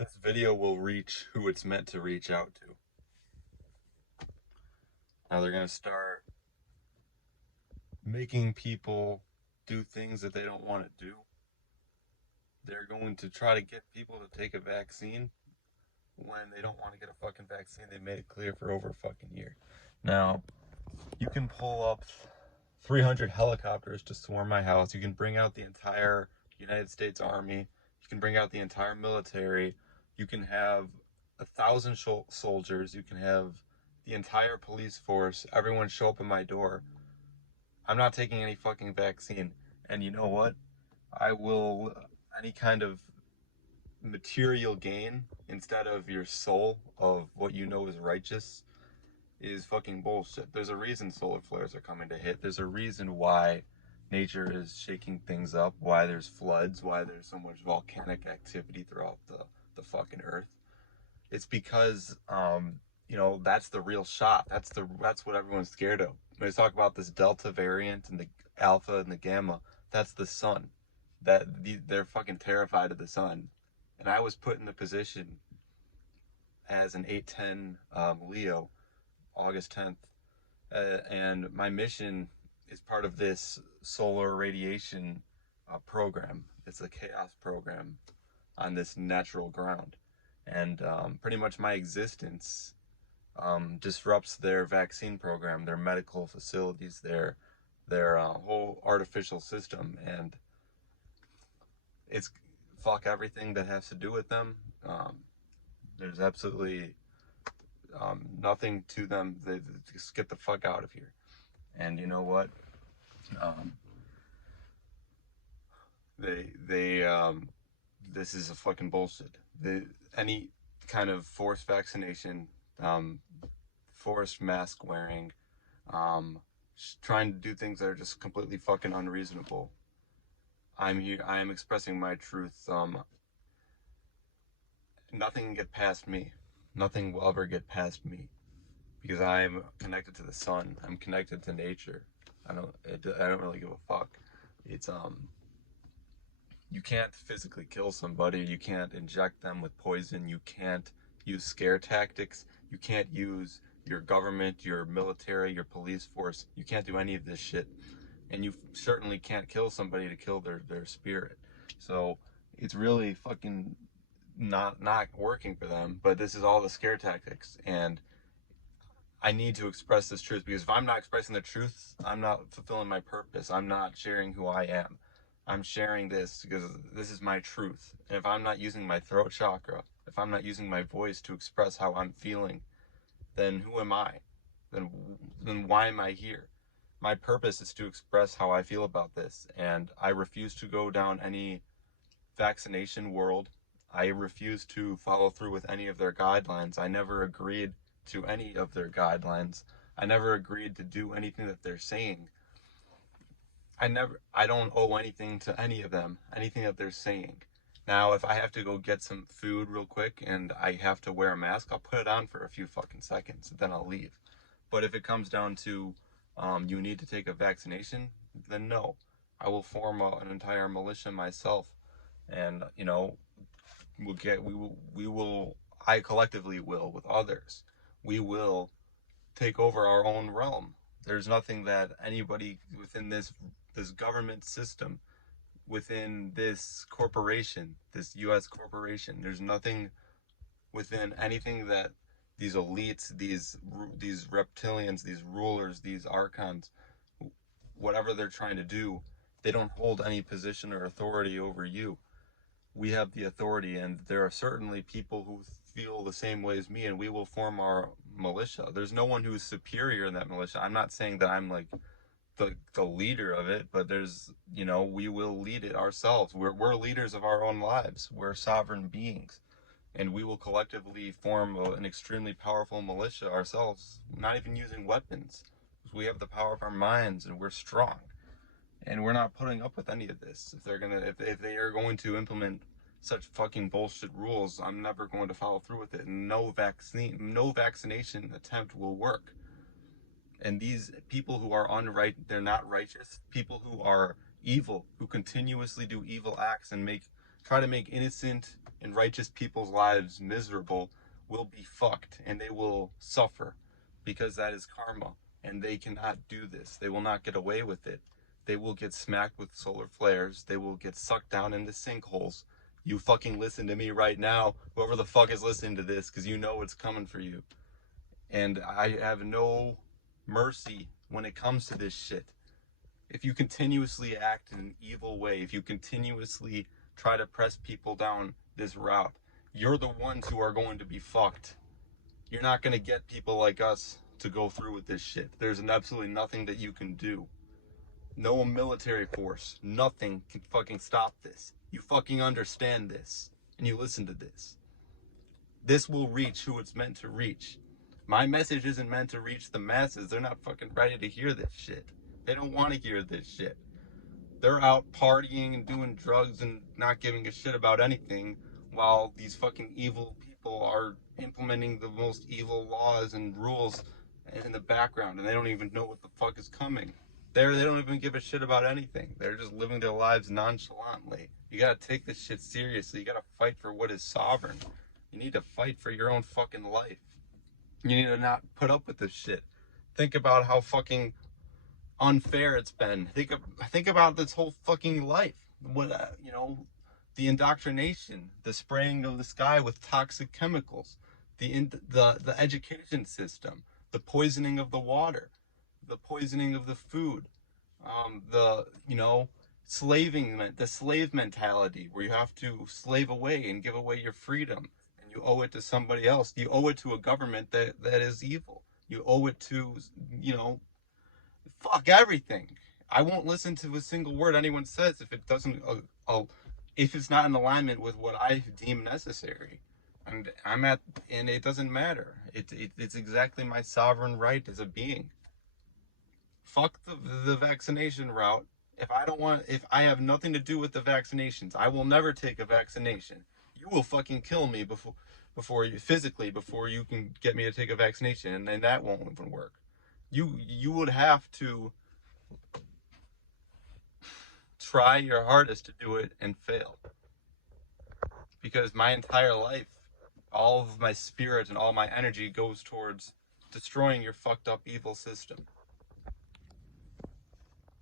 this video will reach who it's meant to reach out to. Now they're going to start making people do things that they don't want to do. They're going to try to get people to take a vaccine when they don't want to get a fucking vaccine. They made it clear for over a fucking year. Now, you can pull up 300 helicopters to swarm my house. You can bring out the entire United States Army. You can bring out the entire military. You can have 1,000 soldiers. You can have the entire police force. Everyone show up at my door. I'm not taking any fucking vaccine. And you know what? I will, any kind of material gain instead of your soul of what you know is righteous is fucking bullshit. There's a reason solar flares are coming to hit. There's a reason why nature is shaking things up, why there's floods, why there's so much volcanic activity throughout the fucking earth. It's because that's the real shot. That's what everyone's scared of. When they talk about this Delta variant and the Alpha and the Gamma, that's the sun. They're fucking terrified of the sun. And I was put in the position as an 810 Leo, August 10th, and my mission is part of this solar radiation program. It's a chaos program on this natural ground, and pretty much my existence disrupts their vaccine program, their medical facilities, their whole artificial system, and it's fuck everything that has to do with them. There's absolutely nothing to them. They just get the fuck out of here. And you know what? This is a fucking bullshit. Any kind of forced vaccination, forced mask wearing, trying to do things that are just completely fucking unreasonable. I'm here. I am expressing my truth. Nothing can get past me. Nothing will ever get past me because I'm connected to the sun. I'm connected to nature. I don't really give a fuck. It's you can't physically kill somebody. You can't inject them with poison. You can't use scare tactics. You can't use your government, your military, your police force. You can't do any of this shit. And you certainly can't kill somebody to kill their spirit. So it's really fucking not working for them. But this is all the scare tactics, and I need to express this truth, because if I'm not expressing the truth, I'm not fulfilling my purpose. I'm not sharing who I am. I'm sharing this because this is my truth. And if I'm not using my throat chakra, if I'm not using my voice to express how I'm feeling, then who am I? Then why am I here? My purpose is to express how I feel about this, and I refuse to go down any vaccination world. I refuse to follow through with any of their guidelines. I never agreed to any of their guidelines. I never agreed to do anything that they're saying. I don't owe anything to any of them, anything that they're saying. Now, if I have to go get some food real quick and I have to wear a mask, I'll put it on for a few fucking seconds, then I'll leave. But if it comes down to you need to take a vaccination, then no. I will form an entire militia myself, and I collectively will, with others, we will take over our own realm. There's nothing that anybody within this government system, within this corporation, this U.S. corporation, there's nothing within anything that these elites, these reptilians, these rulers, these archons, whatever they're trying to do, they don't hold any position or authority over you. We have the authority, and there are certainly people who feel the same way as me, and we will form our militia. There's no one who's superior in that militia. I'm not saying that I'm like the leader of it, but we will lead it ourselves. We're leaders of our own lives. We're sovereign beings, and we will collectively form an extremely powerful militia ourselves, not even using weapons. We have the power of our minds, and we're strong. And we're not putting up with any of this. If they are going to implement such fucking bullshit rules, I'm never going to follow through with it. No vaccination attempt will work. And these people who are they're not righteous. People who are evil, who continuously do evil acts and try to make innocent and righteous people's lives miserable will be fucked, and they will suffer, because that is karma, and they cannot do this. They will not get away with it. They will get smacked with solar flares. They will get sucked down into sinkholes. You fucking listen to me right now, whoever the fuck is listening to this, because you know it's coming for you. And I have no mercy when it comes to this shit. If you continuously act in an evil way, if you continuously try to press people down this route, you're the ones who are going to be fucked. You're not going to get people like us to go through with this shit. There's absolutely nothing that you can do. No military force, nothing can fucking stop this. You fucking understand this, and you listen to this. This will reach who it's meant to reach. My message isn't meant to reach the masses. They're not fucking ready to hear this shit. They don't want to hear this shit. They're out partying and doing drugs and not giving a shit about anything, while these fucking evil people are implementing the most evil laws and rules in the background, and they don't even know what the fuck is coming. They don't even give a shit about anything. They're just living their lives nonchalantly. You gotta take this shit seriously. You gotta fight for what is sovereign. You need to fight for your own fucking life. You need to not put up with this shit. Think about how fucking unfair it's been. Think about this whole fucking life. What the indoctrination, the spraying of the sky with toxic chemicals, the education system, the poisoning of the water, the poisoning of the food, the the slave mentality, where you have to slave away and give away your freedom, and you owe it to somebody else. You owe it to a government that is evil. You owe it to fuck everything. I won't listen to a single word anyone says if it doesn't, if it's not in alignment with what I deem necessary. And it doesn't matter. It's exactly my sovereign right as a being. Fuck the vaccination route. If I have nothing to do with the vaccinations, I will never take a vaccination. You will fucking kill me before you can get me to take a vaccination, and then that won't even work. You would have to try your hardest to do it and fail. Because my entire life, all of my spirit and all my energy goes towards destroying your fucked up evil system.